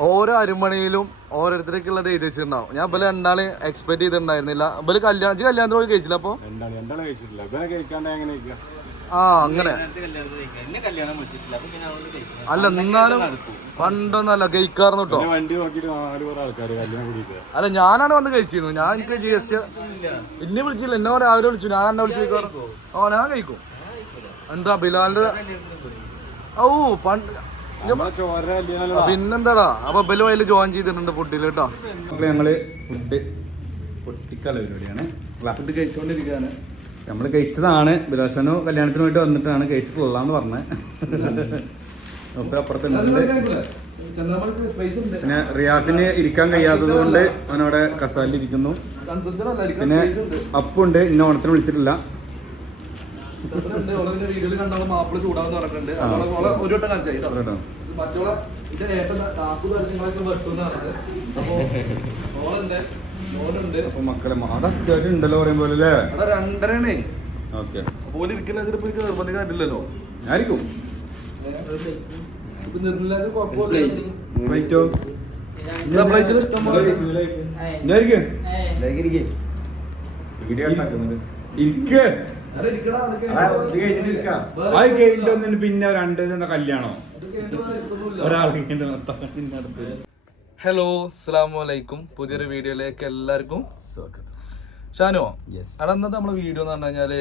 ഓരോ അരുമണിയിലും ഓരോരുത്തർക്കുള്ളത് എഴുതി വെച്ചിട്ടുണ്ടാവും ഞാൻ ഇപ്പൊ രണ്ടാൾ എക്സ്പെക്ട് ചെയ്തിട്ടുണ്ടായിരുന്നില്ല. ഇപ്പൊ കല്യാണം കല്യാണത്തിന് പോയി കഴിച്ചില്ല അപ്പൊ? ആ അങ്ങനെ. അല്ല എന്നാലും പണ്ടൊന്നല്ല കഴിക്കാറു കേട്ടോ അല്ല ഞാനാണ് വന്ന് കഴിച്ചിരുന്നു. ഞാൻ എനിക്ക് ജി എസ് ടി എന്നെ വിളിച്ചില്ല. എന്നെ രാവിലെ വിളിച്ചു. ഞാൻ എന്നെ വിളിച്ചു ഓ ഞാൻ കഴിക്കും. എന്താ ബിലാലിന്റെ ഓ പണ്ട് പിന്നെന്താടാ? അപ്പൊ ബലും അതിൽ ജോയിൻ ചെയ്തിട്ടുണ്ട് ഫുഡിൽ കേട്ടോ. ഞങ്ങൾ ഫുഡ് പൊട്ടിക്കാല പരിപാടിയാണ്. ഫുഡ് കഴിച്ചുകൊണ്ടിരിക്കുകയാണ് നമ്മൾ കഴിച്ചതാണ്. ബിലാഷനു കല്യാണത്തിന് വേണ്ടി വന്നിട്ടാണ് കഴിച്ചിട്ടുള്ളതെന്ന് പറഞ്ഞത് ഒക്കെ അപ്പുറത്തുണ്ട് പിന്നെ റിയാസിന് ഇരിക്കാൻ കഴിയാത്തത് കൊണ്ട് അവനവിടെ കസാലിൽ ഇരിക്കുന്നു. പിന്നെ അപ്പുണ്ട്. ഇന്ന ഓണത്തിന് വിളിച്ചിട്ടില്ല. വീഡിയോയിൽ കണ്ടാൽ മാപ്പിള ചൂടാന്ന് പറഞ്ഞിട്ടുണ്ട്. ഒരു വട്ടം കാണിച്ചായി മറ്റോളെ ഇത് ഏട്ടൻ നാൽപ്പത് വർഷങ്ങളൊക്കെ വെട്ടുന്ന പറഞ്ഞത്. അപ്പൊ ഓളുണ്ട്. ഓളുണ്ട്. അപ്പൊ മക്കളെ അത് അത്യാവശ്യം ഉണ്ടല്ലോ പറയും പോലെ അല്ലേ? അവിടെ രണ്ടരയാണേ. ഓക്കെ. അപ്പോൾ ഇരിക്കുന്ന ഇപ്പൊ എനിക്ക് നിർബന്ധം കണ്ടില്ലല്ലോ ആയിരിക്കും ഇപ്പൊ നിർമ്മില്ലാതെ കുഴപ്പമില്ല. ഇഷ്ടം പോലെ ഉണ്ടാക്കുന്നത് ഇരിക്കേ. കഴിഞ്ഞിട്ട് പിന്നെ രണ്ട് കല്യാണോ? ഒരാൾ ഹലോ അസ്സാം വലൈക്കും പുതിയൊരു വീഡിയോയിലേക്ക് എല്ലാവർക്കും സ്വാഗതം. ഷാനോ Yes. അവിടെ അന്നത്തെ നമ്മളെ വീഡിയോ എന്ന് പറഞ്ഞു കഴിഞ്ഞാൽ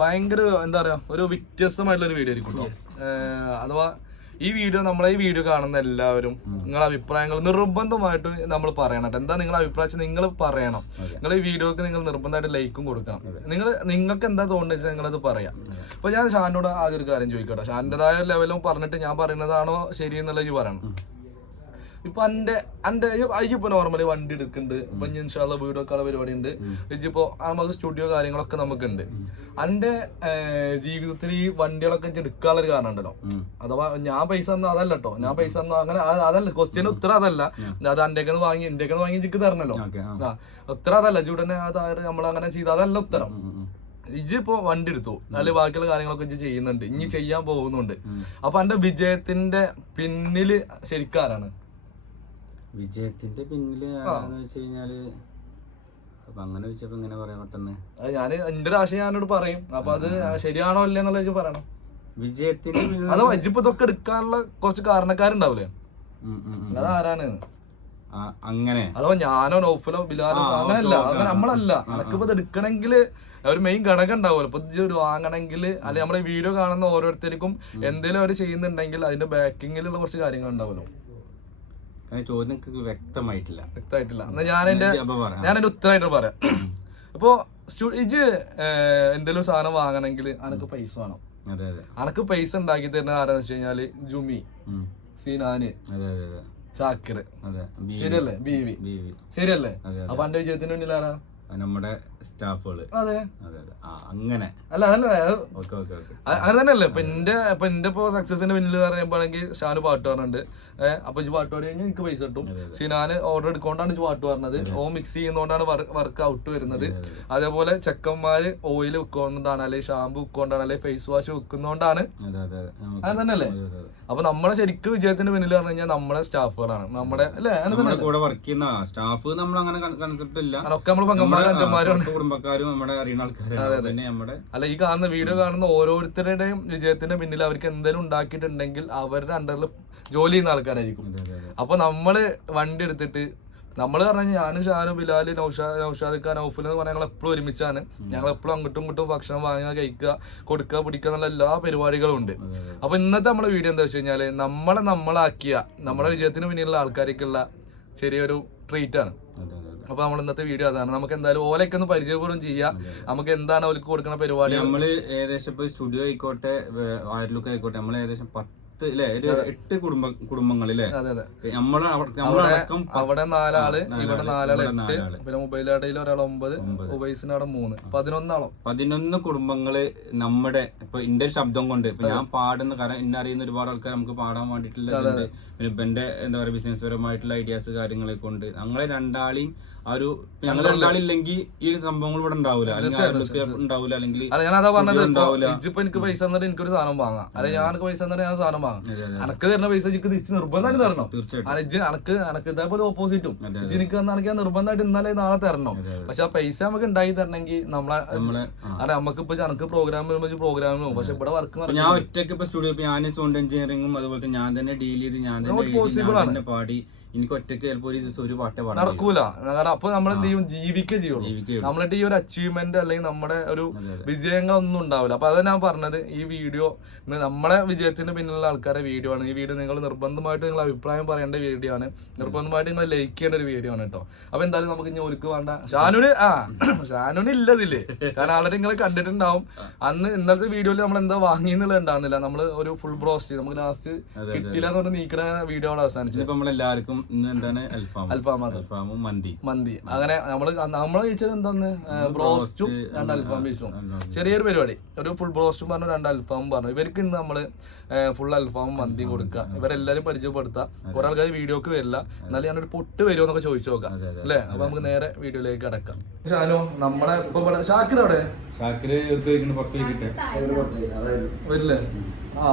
ഭയങ്കര എന്താ പറയാ ഒരു വ്യത്യസ്തമായിട്ടുള്ള ഒരു വീഡിയോ ആയിരിക്കും അഥവാ ഈ വീഡിയോ നമ്മളെ ഈ വീഡിയോ കാണുന്ന എല്ലാവരും നിങ്ങളുടെ അഭിപ്രായങ്ങൾ നിർബന്ധമായിട്ട് നമ്മൾ പറയണം കേട്ടോ. എന്താ നിങ്ങളുടെ അഭിപ്രായം നിങ്ങൾ പറയണം. നിങ്ങൾ ഈ വീഡിയോക്ക് നിങ്ങൾ നിർബന്ധമായിട്ട് ലൈക്കും കൊടുക്കണം. നിങ്ങൾ നിങ്ങൾക്ക് എന്താ തോന്നുന്നത് വെച്ചാൽ നിങ്ങളത് പറയാം. അപ്പൊ ഞാൻ ഷാനോട് ആദ്യം ഒരു കാര്യം ചോദിക്കട്ടെ. ഷാനിന്റെതായ ലെവലും പറഞ്ഞിട്ട് ഞാൻ പറയുന്നതാണോ ശരി എന്നുള്ളത് പറയണം. ഇപ്പൊ എന്റെ എന്റെ ഇപ്പൊ നോർമലി വണ്ടി എടുക്കുന്നുണ്ട് ഇപ്പൊ ഇനി ഇൻഷാല്ല വീഡിയോ ഒക്കെ പരിപാടി ഉണ്ട്. ഇജിപ്പോ നമുക്ക് സ്റ്റുഡിയോ കാര്യങ്ങളൊക്കെ നമുക്കുണ്ട്. എന്റെ ജീവിതത്തിൽ ഈ വണ്ടികളൊക്കെ എടുക്കാനുള്ള ഒരു കാരണം ഉണ്ടല്ലോ. അഥവാ ഞാൻ പൈസ തന്ന അതല്ല കേട്ടോ ഞാൻ പൈസ തന്ന അങ്ങനെ അതല്ല. ക്വസ്റ്റ്യൻ ഉത്തരം അതല്ല. അത് എന്റെ വാങ്ങി എന്റെ വാങ്ങി ജിക്ക് തരണല്ലോ. ഉത്തരം അതല്ല. ചൂടനെ ആ നമ്മളങ്ങനെ ചെയ്ത അതല്ല ഉത്തരം. ഇജ്ജ് ഇപ്പൊ വണ്ടി എടുത്തു. അല്ലെങ്കിൽ ബാക്കിയുള്ള കാര്യങ്ങളൊക്കെ ഇജ്ജ് ചെയ്യുന്നുണ്ട്. ഇനി ചെയ്യാൻ പോകുന്നുണ്ട്. അപ്പൊ എന്റെ വിജയത്തിന്റെ പിന്നിൽ ശരിക്കാരാണ് വിജയത്തിന്റെ പിന്നിൽ ആരാന്ന് വെച്ച് കഴിഞ്ഞാൽ അപ്പൊ അങ്ങനെ വെച്ചപ്പോ ഇങ്ങനെ പറയാം പെട്ടെന്ന്? അത് ഞാൻ എന്റെ ഒരു ആശയം ഞാനോട് പറയും. അപ്പൊ അത് ശരിയാണോ അല്ലേ എന്നുള്ള വെച്ച് പറയണം. വിജയത്തിന്റെ പിന്നിൽ അതോ വജിപ്പ് ഇതൊക്കെ എടുക്കാനുള്ള കുറച്ച് കാരണക്കാരുണ്ടാവില്ലേ. അത് ആരാണ്? അങ്ങനെ. അതോ ഞാനോ നൗഫലോ ബിലാലോ അങ്ങനല്ല. അങ്ങനെ നമ്മളല്ല. അനക്കിപ്പോ ഇത് എടുക്കണമെങ്കിൽ ഒരു മെയിൻ ഘടകം ഉണ്ടാവുമല്ലോ ഇപ്പൊ ഇത് വാങ്ങണമെങ്കിൽ അല്ലെങ്കിൽ നമ്മുടെ വീഡിയോ കാണുന്ന ഓരോരുത്തർക്കും എന്തെങ്കിലും അവർ ചെയ്യുന്നുണ്ടെങ്കിൽ അതിന്റെ ബാക്കിങ്ങിലുള്ള കുറച്ച് കാര്യങ്ങൾ ഉണ്ടാവുമല്ലോ ചോദ്യം വ്യക്തമായിട്ടില്ല. വ്യക്തമായിട്ടില്ല. എന്നാ ഞാൻ എന്റെ ഞാൻ എന്റെ ഉത്തരമായിട്ട് പറയാം. അപ്പോ ഇജ് എന്തെങ്കിലും സാധനം വാങ്ങണമെങ്കിൽ അനക്ക് പൈസ വേണം. അനക്ക് പൈസ ഉണ്ടാക്കി തരുന്ന ആരാന്ന് വെച്ച് കഴിഞ്ഞാൽ ജുമി സിനാന് ഷാക്കിർ. ശരിയല്ലേ? ബീവി. ശരിയല്ലേ? അപ്പൊ എന്റെ വിജയത്തിന് വേണ്ടി ആരാ? നമ്മുടെ സ്റ്റാഫുകൾ. അതെ. അതെ അതെ. ആ അങ്ങനെ. അല്ല അതല്ല അത് ഓക്കെ ഓക്കെ ഓക്കെ. അ- അങ്ങനെ തന്നെയല്ലേ? ഇപ്പൊ എന്റെ ഇപ്പൊ എന്റെ ഇപ്പൊ സക്സസിന്റെ പിന്നിൽ പറയുമ്പോഴെങ്കിൽ ഷാന് പാട്ട് പറഞ്ഞിട്ടുണ്ട്. അപ്പൊ ഇച്ച് പാട്ട് പാടി കഴിഞ്ഞാൽ എനിക്ക് പൈസ കിട്ടും. സിനാന് ഓർഡർ എടുക്കൊണ്ടാണ് ഇച്ച് പാട്ട് പറഞ്ഞത്. ഓ മിക്സ് ചെയ്യുന്നോണ്ടാണ് വർക്ക് ഔട്ട് വരുന്നത്. അതേപോലെ ചെക്കന്മാര് ഓയിൽ വെക്കൊണ്ടാണ് അല്ലെങ്കിൽ ഷാമ്പു വെക്കൊണ്ടാണ് അല്ലെങ്കിൽ ഫേസ് വാഷ് അതെ അങ്ങനെ തന്നെയല്ലേ. അപ്പൊ നമ്മുടെ ശരിക്കും വിജയത്തിന്റെ പിന്നിൽ പറഞ്ഞു കഴിഞ്ഞാൽ നമ്മുടെ സ്റ്റാഫുകളാണ് നമ്മുടെ അല്ലെ? കൂടെ വർക്ക് ചെയ്യുന്ന സ്റ്റാഫ് നമ്മൾ അങ്ങനെ കൺസെപ്റ്റ് ഇല്ല. അതൊക്കെ നമ്മൾ കുടുംബക്കാരും നമ്മുടെ അറിയുന്ന ആൾക്കാരും അല്ല ഈ കാണുന്ന വീഡിയോ കാണുന്ന ഓരോരുത്തരുടെയും വിജയത്തിന്റെ പിന്നിൽ അവർക്ക് എന്തെങ്കിലും ഉണ്ടാക്കിയിട്ടുണ്ടെങ്കിൽ അവരുടെ അണ്ടറിൽ ജോലി ചെയ്യുന്ന ആൾക്കാരായിരിക്കും. അപ്പൊ നമ്മൾ വണ്ടി എടുത്തിട്ട് നമ്മൾ പറഞ്ഞു ഞാനും ഷാനും ബിലാൽ നൗഷാദ് നൗഷാദ് ഖാൻ നൗഫൽ എന്ന് പറഞ്ഞാൽ ഞങ്ങൾ എപ്പോഴും ഒരുമിച്ചാണ്. ഞങ്ങൾ എപ്പോഴും അങ്ങോട്ടും ഇങ്ങോട്ടും ഭക്ഷണം വാങ്ങുക കഴിക്കുക കൊടുക്കുക പിടിക്കുക എന്നുള്ള എല്ലാ പരിപാടികളും ഉണ്ട്. അപ്പൊ ഇന്നത്തെ നമ്മുടെ വീഡിയോ എന്താ വെച്ച് കഴിഞ്ഞാൽ നമ്മളെ നമ്മളാക്കിയ നമ്മുടെ വിജയത്തിന് പിന്നിലുള്ള ആൾക്കാർക്കുള്ള ചെറിയൊരു ട്രീറ്റ് ആണ്. അപ്പൊ നമ്മൾ ഇന്നത്തെ വീഡിയോ അതാണ്. നമുക്ക് എന്തായാലും ഓലൊക്കെ ഒന്ന് പരിചയപൂർവം ചെയ്യാം. നമുക്ക് എന്താണ് അവർക്ക് കൊടുക്കുന്ന പരിപാടി നമ്മൾ ഏകദേശം ഇപ്പൊ സ്റ്റുഡിയോ ആയിക്കോട്ടെ ആയിക്കോട്ടെ നമ്മൾ ഏകദേശം പത്ത് അല്ലെ ഒരു എട്ട് കുടുംബ കുടുംബങ്ങളില്ലേ? നമ്മൾ അവിടെ നാലാൾ ഇവിടെ നാലാൾ എട്ട് പിന്നെ മൊബൈൽ ഇടയിൽ ഒരാൾ ഒമ്പത് ഉബൈസിന് അവിടെ മൂന്ന്. പതിനൊന്നാളോ? പതിനൊന്ന് കുടുംബങ്ങൾ നമ്മുടെ ഇപ്പൊ ഇന്റെ ഒരു ശബ്ദം കൊണ്ട് ഇപ്പൊ ഞാൻ പാടുന്ന കാരണം എന്നെ അറിയുന്ന ഒരുപാട് ആൾക്കാർ നമുക്ക് പാടാൻ വേണ്ടിയിട്ടുള്ള പിന്നെ ഇപ്പൊ എന്റെ എന്താ പറയാ ബിസിനസ് പരമായിട്ടുള്ള ഐഡിയാസ് കാര്യങ്ങളെ കൊണ്ട് ഞങ്ങളെ രണ്ടാളെയും ആ ഒരു ഞങ്ങൾ രണ്ടാളില്ലെങ്കിൽ ഈ ഒരു സംഭവങ്ങൾ ഇവിടെ ഉണ്ടാവില്ല അല്ലെങ്കിൽ ഉണ്ടാവില്ല അല്ലെങ്കിൽ അല്ല പറഞ്ഞത്. ഇപ്പൊ എനിക്ക് പൈസ തന്നിട്ട് എനിക്കൊരു സാധനം വാങ്ങാം. അല്ലെ ഞാൻ പൈസ തന്നിട്ട് ഞാൻ സാധനം വാങ്ങും. അനക്ക് തരുന്ന പൈസ എനിക്ക് തിരിച്ച് നിർബന്ധമായിട്ട് തരണം. തീർച്ചയായിട്ടും. അനക്ക് അനക്ക് ഇതേപോലെ ഓപ്പോസിറ്റും എനിക്ക് തന്നാണെങ്കിൽ നിർബന്ധമായിട്ട് ഇന്നലെ നാളെ തരണം. പക്ഷെ ആ പൈസ നമുക്ക് ഉണ്ടായി തരണമെങ്കിൽ നമ്മളെ നമ്മളെ ആ. നമുക്ക് ഇപ്പൊ അനക്ക് പ്രോഗ്രാം വരുമ്പോ പ്രോഗ്രാം വരും പക്ഷെ ഇവിടെ വർക്ക് ഞാൻ ഒറ്റയ്ക്ക് ഇപ്പൊ സ്റ്റുഡിയോ ഞാൻ സൗണ്ട് എഞ്ചിനീയറിംഗും അതുപോലെ ഞാൻ തന്നെ ഡീൽ ചെയ്ത് ഞാൻ തന്നെ. പാടി. എനിക്ക് ഒറ്റയ്ക്ക് ചിലപ്പോൾ ഒരു ദിവസം ഒരു പാട്ടേ പാടാൻ നടക്കൂല. കാരണം അപ്പൊ നമ്മൾ എന്ത് ചെയ്യും? ജീവിക്കുക ചെയ്യുള്ളൂ. നമ്മളുടെ നമ്മളിട്ട് ഈ ഒരു അച്ചീവ്മെന്റ് അല്ലെങ്കിൽ നമ്മുടെ ഒരു വിജയങ്ങളൊന്നും ഉണ്ടാവില്ല. അപ്പൊ അത് ഞാൻ പറഞ്ഞത് ഈ വീഡിയോ നമ്മളെ വിജയത്തിന് പിന്നിലുള്ള ആൾക്കാരെ വീഡിയോ ആണ്. ഈ വീഡിയോ നിങ്ങൾ നിർബന്ധമായിട്ട് നിങ്ങൾ അഭിപ്രായം പറയേണ്ട വീഡിയോ ആണ്. നിർബന്ധമായിട്ട് നിങ്ങൾ ലൈക്ക് ചെയ്യേണ്ട ഒരു വീഡിയോ ആണ് കേട്ടോ അപ്പൊ എന്തായാലും നമുക്ക് ഇനി ഒരുക്ക് വേണ്ട. ഷാനുന് ആ ഷാനുന് ഇല്ല ഇതിൽ. കാരണം ആൾറെഡി നിങ്ങൾ കണ്ടിട്ടുണ്ടാവും. അന്ന് ഇന്നത്തെ വീഡിയോയിൽ നമ്മൾ എന്താ വാങ്ങി എന്നുള്ളത് ഉണ്ടാകുന്നില്ല നമ്മൾ ഒരു ഫുൾ ബ്രോസ്റ്റ് നമുക്ക് ലാസ്റ്റ് കിട്ടില്ല എന്ന് പറഞ്ഞ് നീക്കുന്ന വീഡിയോ അവിടെ അവസാനിച്ചു. ഇപ്പൊ നമ്മളെല്ലാവർക്കും ഇന്ന് എന്താണ്? അൽഫാം അൽഫാം അത്. അൽഫാമും മന്തി. മന്തി. അങ്ങനെ നമ്മൾ നമ്മൾ കഴിച്ചത് എന്താന്ന്? ബ്രോസ്റ്റും രണ്ട് അൽഫാം പീസും ചെറിയൊരു പരിപാടി. ഒരു ഫുൾ ബ്രോസ്റ്റും പറഞ്ഞു രണ്ട് അൽഫാമും പറഞ്ഞു. ഇവർക്ക് ഇന്ന് നമ്മൾ ഫുൾ അൽഫാമും മന്തി കൊടുക്കുക. ഇവരെല്ലാരും പരിചയപ്പെടുത്തുക കുറെ ആൾക്കാർ വീഡിയോക്ക് വരില്ല. എന്നാലും ഞാനൊരു പൊട്ട് വരുമോ എന്നൊക്കെ ചോദിച്ചു നോക്കാം. അല്ലേ? അപ്പൊ നമുക്ക് നേരെ വീഡിയോയിലേക്ക് കടക്കാം ഷാനു നമ്മളെ ഇപ്പൊ ഇവിടെ ഷാക്കിർ അവിടെ വരില്ലേ? ആ.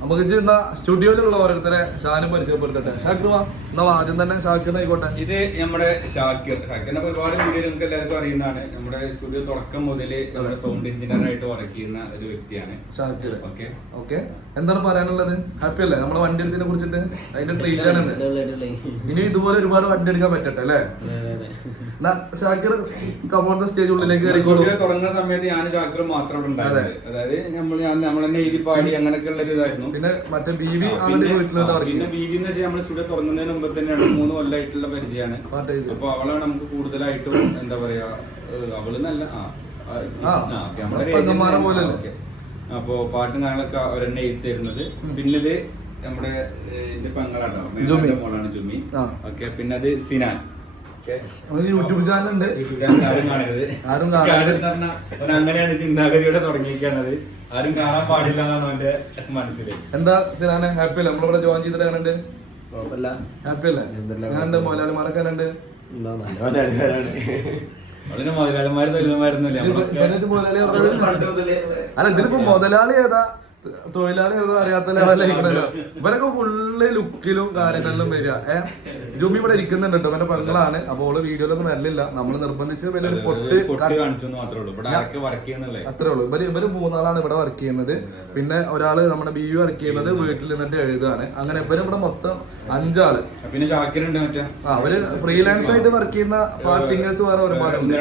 നമുക്ക് ഇന്ന് സ്റ്റുഡിയോയിലുള്ള ഓരോരുത്തരെ ഷാനും പരിചയപ്പെടുത്തട്ടെ. ഷാക്കിർ വാ എന്നാ വാ, ആദ്യം തന്നെ ഷാക്കിർ ആയിക്കോട്ടെ. ഇത് നമ്മുടെ ഷാക്കിർ ഷാക്കിറിനെ ഒരുപാട് വീഡിയോ നിങ്ങൾക്ക് എല്ലാവർക്കും അറിയുന്നതാണ്. നമ്മുടെ സ്റ്റുഡിയോ തുടക്കം മുതൽ നമ്മുടെ സൗണ്ട് എഞ്ചിനീയർ ആയിട്ട് വർക്ക് ചെയ്യുന്ന ഒരു വ്യക്തിയാണ്. ഷാക്കിർ ഓക്കെ. ഓക്കെ. എന്താണ് പറയാനുള്ളത്? ഹാപ്പി അല്ലേ? നമ്മളെ വണ്ടി എടുത്തതിനെ കുറിച്ചിട്ട്? അതിന്റെ ട്രീറ്റ് ആണ്. ഇനി ഇതുപോലെ ഒരുപാട് വണ്ടി എടുക്കാൻ പറ്റട്ടെ അല്ലേ? ഷാക്കിർ കമോൺ സ്റ്റേജ് ഉള്ളിലേക്ക് കയറിക്കോളൂ തുടങ്ങുന്ന സമയത്ത് ഞാൻ ഷാക്കിർ മാത്രം ഉണ്ടായിരുന്നു അതായത് നമ്മൾ ഞാൻ നമ്മൾ തന്നെ എഴുതി പാടി അങ്ങനെയൊക്കെ ഉള്ള ഒരു ഇതായിരുന്നു പിന്നെ മറ്റേ ബീവി ആ, അവളുടെ പിന്നെ വീട്ടിലുള്ള പിന്നെ ബി എന്ന് വെച്ചാൽ നമ്മൾ സ്റ്റുഡിയോ തുറന്നതിന് മുമ്പ് തന്നെ രണ്ട് മൂന്ന് കൊല്ലമായിട്ടുള്ള പരിചയമാണ് അപ്പൊ അവളാണ് നമുക്ക് കൂടുതലായിട്ടും എന്താ പറയാ അവൾ നല്ല. അപ്പൊ പാട്ടും കാര്യങ്ങളൊക്കെ അവരെന്നെ എഴുത്തിരുന്നത് പിന്നെ ഇത് നമ്മുടെ ഇതിന്റെ എന്റെ. മേമാന്റെ മോളാണ് ജുമി. ഓക്കെ പിന്നെ അത് സിനാൻ. യൂട്യൂബ് ചാനൽ ഉണ്ട് ആരും കാണരുത്. ആരും അങ്ങനെയാണ് ചിന്താഗതിയോടെ തുടങ്ങിയിരിക്കുന്നത് ആരും കാണാൻ പാടില്ല എന്നാണ് അവന്റെ മനസ്സിൽ എന്താ സിനാനെ ഹാപ്പി അല്ലേ? നമ്മളിവിടെ ജോയിൻ ചെയ്തിട്ട് എങ്ങനെയുണ്ട്? ഹാപ്പി അല്ലേ? എങ്ങനെയുണ്ട് മലയാളിമാരൊക്കെ എങ്ങനെയുണ്ട്? അതിന് മുതലാളിമാര് പറഞ്ഞത് അല്ല ഇതിലിപ്പോ മുതലാളി ഏതാ? ത- തൊഴിലാളി ഏതാ അറിയാത്ത ലെവലായിക്കണല്ലോ ഇവരൊക്കെ ഫുള്ള് ലുക്കിലും കാര്യങ്ങളിലും വരിക. ഏഹ് ജുമി ഇവിടെ ഇരിക്കുന്നുണ്ട് കേട്ടോ ഇവന്റെ പെങ്ങളാണ്. അപ്പൊ ഓൾ വീഡിയോയിലൊന്നും വരലില്ല നമ്മൾ നിർബന്ധിച്ച് പിന്നെ ഒരു പൊട്ട് അത്രേ ഉള്ളൂ. ഇവർ ഇവർ മൂന്നാളാണ് ഇവിടെ വർക്ക് ചെയ്യുന്നത്. പിന്നെ ഒരാൾ നമ്മുടെ ബി യു വർക്ക് ചെയ്യുന്നത് വീട്ടിൽ നിന്നിട്ട് എഴുതാണ് അങ്ങനെ ഇവരും ഇവിടെ മൊത്തം അഞ്ചാൾ. പിന്നെ അവർ ഫ്രീലാൻസ് ആയിട്ട് വർക്ക് ചെയ്യുന്ന സിംഗേഴ്സ് വേറെ മൂന്നാളുണ്ട്.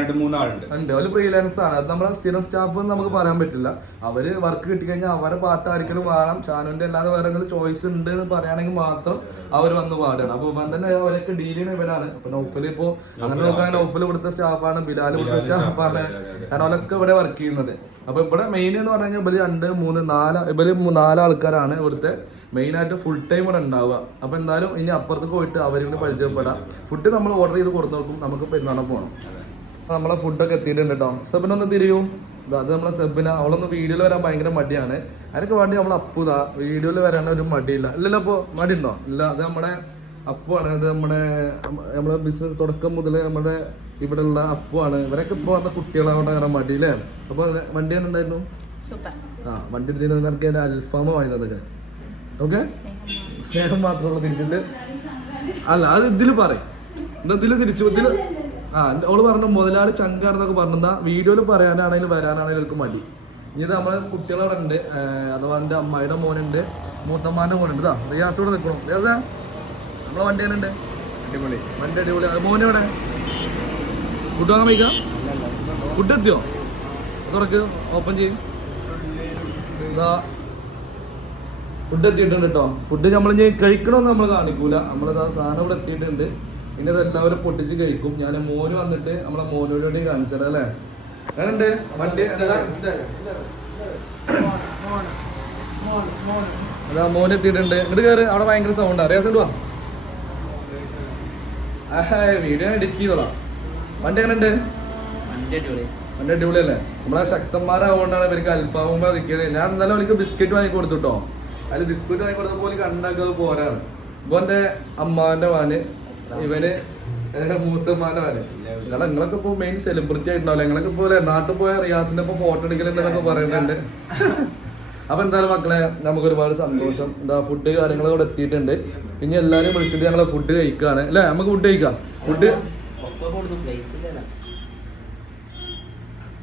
ഉണ്ട്. അവർ ഫ്രീലാൻസ് ആണ്. അത് നമ്മുടെ സ്ഥിരം സ്റ്റാഫ് നമുക്ക് പറയാൻ പറ്റില്ല. അവർ വർക്ക് കിട്ടിക്കഴിഞ്ഞാൽ അവരെ പാട്ട് ആർക്കെങ്കിലും വേണം ഷാനുവിന്റെ അല്ലാതെ വേറെ ചോയ്സ് ഉണ്ട് എന്ന് പറയുകയാണെങ്കിൽ മാത്രം അവർ വന്ന് പാടുകയാണ്. അപ്പൊ ഇവൻ തന്നെ അവരൊക്കെ ഡീൽ ചെയ്യുന്ന ഇവനാണ് അപ്പൊ നൗഫൽ ഇപ്പോ അങ്ങനെ നോക്കാൻ നൗഫൽ ഇവിടുത്തെ സ്റ്റാഫാണ് ബിലാൽ ഇവിടുത്തെ സ്റ്റാഫാണ് കാരണം അവരൊക്കെ ഇവിടെ വർക്ക് ചെയ്യുന്നത്. അപ്പൊ ഇവിടെ മെയിൻ എന്ന് പറഞ്ഞു കഴിഞ്ഞാൽ ഇവർ രണ്ട് മൂന്ന് നാല് ഇവർ മൂ- നാല് ആൾക്കാരാണ് ഇവിടുത്തെ മെയിൻ ആയിട്ട് ഫുൾ ടൈം ഇവിടെ ഉണ്ടാവുക. അപ്പൊ എന്തായാലും ഇനി അപ്പുറത്തേക്ക് പോയിട്ട് അവരും പരിചയപ്പെടാം. ഫുഡ് നമ്മൾ ഓർഡർ ചെയ്ത് കൊടുത്തു നോക്കും. നമുക്ക് പെരുന്നാളെ പോകണം നമ്മളെ ഫുഡൊക്കെ എത്തിയിട്ടുണ്ട് കേട്ടോ സെബിനൊന്ന് തിരിയൂ. അത് നമ്മളെ സെബിന. അവളൊന്ന് വീഡിയോയിൽ വരാൻ ഭയങ്കര മടിയാണ്. അതിനൊക്കെ വേണ്ടി നമ്മൾ അപ്പുതാ വീഡിയോയിൽ വരാൻ ഒരു മടിയില്ല. ഇല്ലല്ലോ അപ്പോൾ ഉണ്ടോ ഇല്ല അത് നമ്മുടെ അപ്പുവാണ്. അത് നമ്മുടെ നമ്മുടെ ബിസിനസ് തുടക്കം മുതൽ നമ്മുടെ ഇവിടെ ഉള്ള അപ്പുവാണ്. ഇവരൊക്കെ ഇപ്പോൾ വന്ന കുട്ടികളാവണ്ട കാരണം മടിയില്ലേ? അപ്പോൾ വണ്ടി തന്നെ ഉണ്ടായിരുന്നു? ആ വണ്ടി എടുത്തിരുന്ന നിനക്ക് എന്റെ അൽഫാമ വാങ്ങിയതൊക്കെ ഓക്കെ? സ്നേഹം മാത്രമുള്ള തിരിച്ചിട്ട് അല്ല അത് ഇതിൽ പറയും. ഇതിൽ തിരിച്ചു ഇതിൽ ആ ഓൾ പറഞ്ഞു മുതലാളി ചങ്കാണെന്നൊക്കെ പറഞ്ഞാ വീഡിയോയിൽ പറയാനാണെങ്കിലും വരാനാണെങ്കിലും എനിക്ക് ഇനി ഇത് നമ്മളെ കുട്ടികളവിടെ ഉണ്ട് അഥവാ എന്റെ അമ്മായിയുടെ മോനുണ്ട് മൂത്തമ്മാന്റെ മോനുണ്ട് ഇതാ റിയാസ് ഇവിടെ നിൽക്കണം. റിയാസ നമ്മളെ വണ്ടി തന്നെ അടിപൊളി. വണ്ടി അടിപൊളി. മോനെ എവിടെ? ഫുഡ് വാങ്ങാൻ വയ്ക്കാം ഫുഡ് എത്തിയോ? തുറക്ക് ഓപ്പൺ ചെയ്യും. ഇതാ ഫുഡ് എത്തിയിട്ടുണ്ട് കേട്ടോ ഫുഡ് നമ്മൾ ഇനി കഴിക്കണമെന്ന് നമ്മൾ കാണിക്കൂല. നമ്മളിതാ സാധനം ഇവിടെ എത്തിയിട്ടുണ്ട്. ഇനി എല്ലാവരും പൊട്ടിച്ച് കഴിക്കും. ഞാൻ മോന് വന്നിട്ട് നമ്മളെ മോനോട് കാണിച്ചത് അല്ലേ? വേണ്ടേ വണ്ടി? അതാ. മോൻ എത്തിയിട്ടുണ്ട്. ഇങ്ങോട്ട് കയറി അവിടെ ഭയങ്കര സൗണ്ട് അറിയാസുണ്ട് വാ വീഡിയോ എഡിറ്റ് ചെയ്തോളാം. വണ്ടി എങ്ങനെയുണ്ട്? വണ്ടി അടിപൊളി. അല്ലേ നമ്മളെ ശക്തന്മാരാവുകൊണ്ടാണ് ഇവർക്ക് അല്പാവുമ്പോ നിൽക്കിയത് ഞാൻ ഇന്നലെ അവർക്ക് ബിസ്ക്കറ്റ് വാങ്ങി കൊടുത്തുട്ടോ അതിൽ ബിസ്ക്കറ്റ് വാങ്ങി കൊടുത്തപ്പോൾ കണ്ടാക്കത് പോരാറ് പോരാണ്. ഇപ്പൊ എന്റെ അമ്മാന്റെ വാന് ഇവന് മൂത്തമാനാണ് നിങ്ങളെ നിങ്ങളൊക്കെ ഇപ്പൊ മെയിൻ സെലിബ്രിറ്റി ആയിട്ടുണ്ടാവില്ല? നിങ്ങളൊക്കെ പോലെ നാട്ടിൽ പോയ റിയാസിന്റെ ഇപ്പൊ ഫോട്ടോ എടുക്കലുണ്ടെന്നൊക്കെ പറയുന്നുണ്ട്. അപ്പൊ എന്തായാലും മക്കളെ നമുക്ക് ഒരുപാട് സന്തോഷം. എന്താ ഫുഡ് കാര്യങ്ങൾ ഇവിടെ എത്തിയിട്ടുണ്ട്. ഇനി എല്ലാരും വിളിച്ചിട്ട് ഞങ്ങളെ ഫുഡ് കഴിക്കാണ്. അല്ലേ? നമുക്ക് ഫുഡ് കഴിക്കാം. ഫുഡ്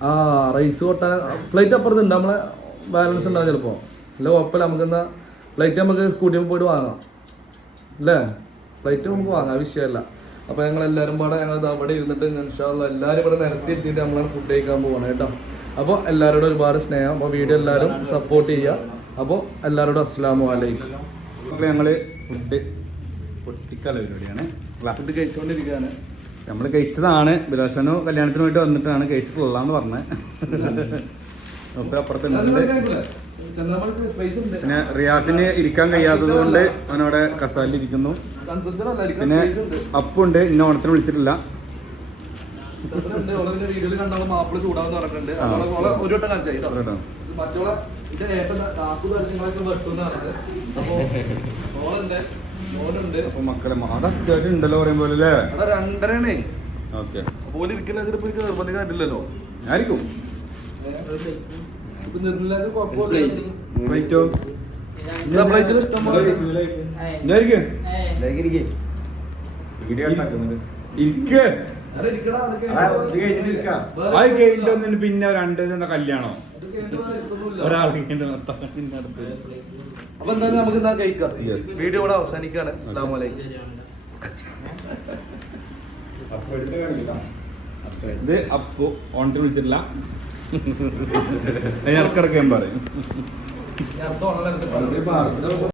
ആ റൈസ് കൊട്ടാൻ പ്ലേറ്റ് അപ്പുറത്തുണ്ട് നമ്മളെ ബാലൻസ് ഉണ്ടാവും ചിലപ്പോ. അല്ല കുഴപ്പമില്ല. നമുക്ക് എന്നാ പ്ലേറ്റ് നമുക്ക് സ്കൂട്ടിയിൽ പോയിട്ട് വാങ്ങാം. അല്ലേ? പ്ലേറ്റ് നമുക്ക് വാങ്ങാം വിഷയമല്ല. അപ്പോൾ ഞങ്ങൾ എല്ലാവരും പാടെ ഞങ്ങൾ അവിടെ ഇരുന്നിട്ട് ഇൻഷാല്ല എല്ലാവരും ഇവിടെ നിരത്തി എത്തിയിട്ട് നമ്മളാണ് ഫുഡ് കഴിക്കാൻ പോകണം കേട്ടോ. അപ്പോൾ എല്ലാവരോടും ഒരുപാട് സ്നേഹം. അപ്പോൾ വീഡിയോ എല്ലാവരും സപ്പോർട്ട് ചെയ്യുക അപ്പോൾ എല്ലാവരോടും അസ്സാം വലൈക്കും ഞങ്ങൾ ഫുഡ് പൊട്ടിക്കാല പരിപാടിയാണ്. ഫുഡ് കഴിച്ചുകൊണ്ടിരിക്കുകയാണ് നമ്മൾ കഴിച്ചതാണ്. ബിലാഷനു കല്യാണത്തിന് വേണ്ടി വന്നിട്ടാണ് കഴിച്ചിട്ടുള്ളതെന്ന് പറഞ്ഞത് ഒക്കെ അപ്പുറത്തുണ്ട് പിന്നെ റിയാസിന് ഇരിക്കാൻ കഴിയാത്തത് കൊണ്ട് അവനവിടെ കസാലിൽ ഇരിക്കുന്നു പിന്നെ അപ്പുണ്ട് ഇന്ന ഓണത്തിന് വിളിച്ചിട്ടില്ല. ചെറുതുണ്ട്. ഓളെ വീഡിയോയിൽ കണ്ടാൽ മാപ്പിള ചൂടാന്ന് പറഞ്ഞിട്ടുണ്ട്. ഒരു വട്ടം കാണിച്ചായി ഏട്ടൻ നാൽപ്പത് വർഷങ്ങളൊക്കെ അപ്പൊ ഓളുണ്ട് ഓളുണ്ട്. അപ്പൊ മക്കളെ അത് അത്യാവശ്യം ഉണ്ടല്ലോ പറയും പോലെ അല്ലേ? രണ്ടരണേ ഓക്കെ. പോലെ ഇരിക്കുന്ന പോയി നിർബന്ധം കണ്ടില്ലല്ലോ. ആയിരിക്കും ഇപ്പൊ നിർമ്മില്ലാതെ കുഴപ്പമില്ല. പിന്നെ രണ്ട് കല്യാണോ. ഒരാൾ. അപ്പൊ എന്തായാലും നമുക്ക് ഇന്നാ കഴിക്കാം. വീഡിയോ ഇവിടെ അവസാനിക്കാണ് അസ്സാം വലൈക്കും ഇത് അപ്പു ഓണത്തിന് വിളിച്ചിട്ടില്ല. അതിനിടക്കിടക്കാൻ പറയും. ഞാൻ